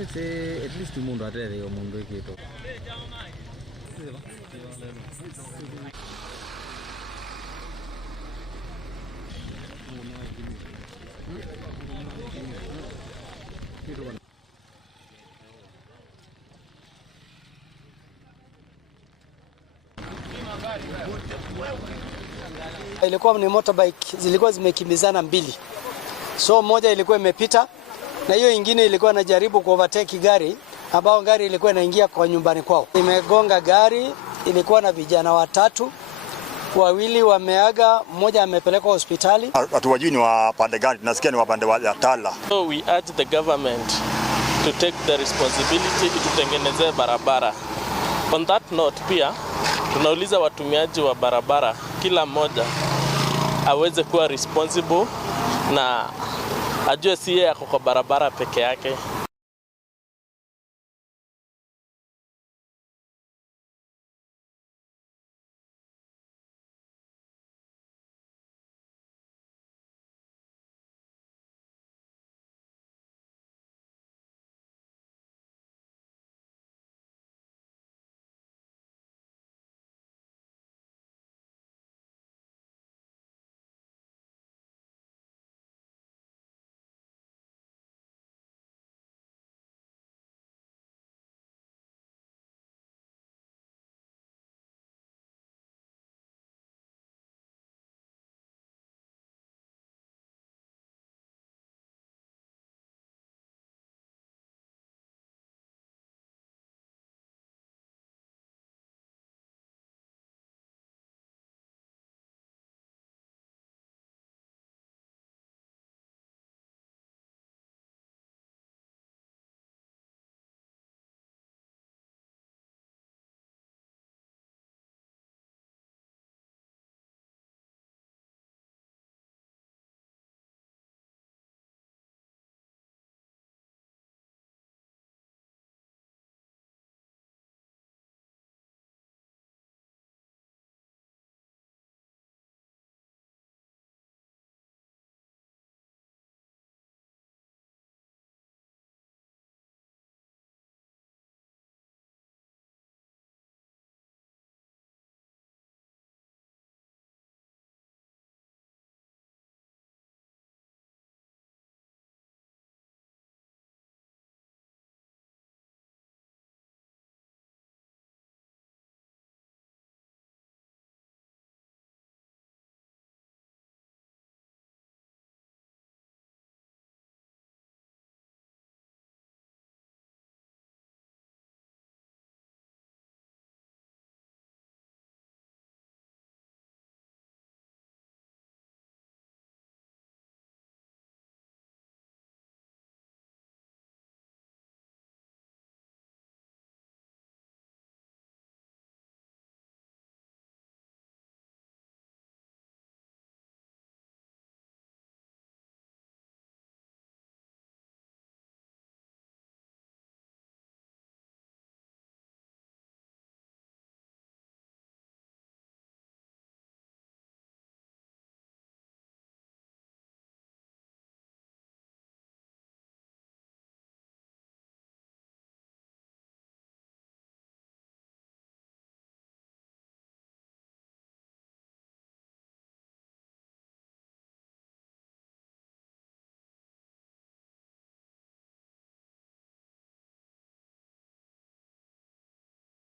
At least mundu atere yo mundu ikito. Ilikuwa ni motorbike zilikuwa zimekimbizana mbili. So moja ilikuwa imepita na hiyo ingine ilikuwa inajaribu kuovertake gari ambao gari ilikuwa inaingia kwa nyumbani kwao. Imegonga gari, ilikuwa na vijana watatu. Wawili wameaga, mmoja amepelekwa hospitali. Hatuwajui ni wa pande gani, tunasikia ni wa pande wa Tala. So we urge the government to take the responsibility tutengeneze barabara. On that note pia tunauliza watumiaji wa barabara kila mmoja aweze kuwa responsible na ajue si yeye ako kwa barabara peke yake.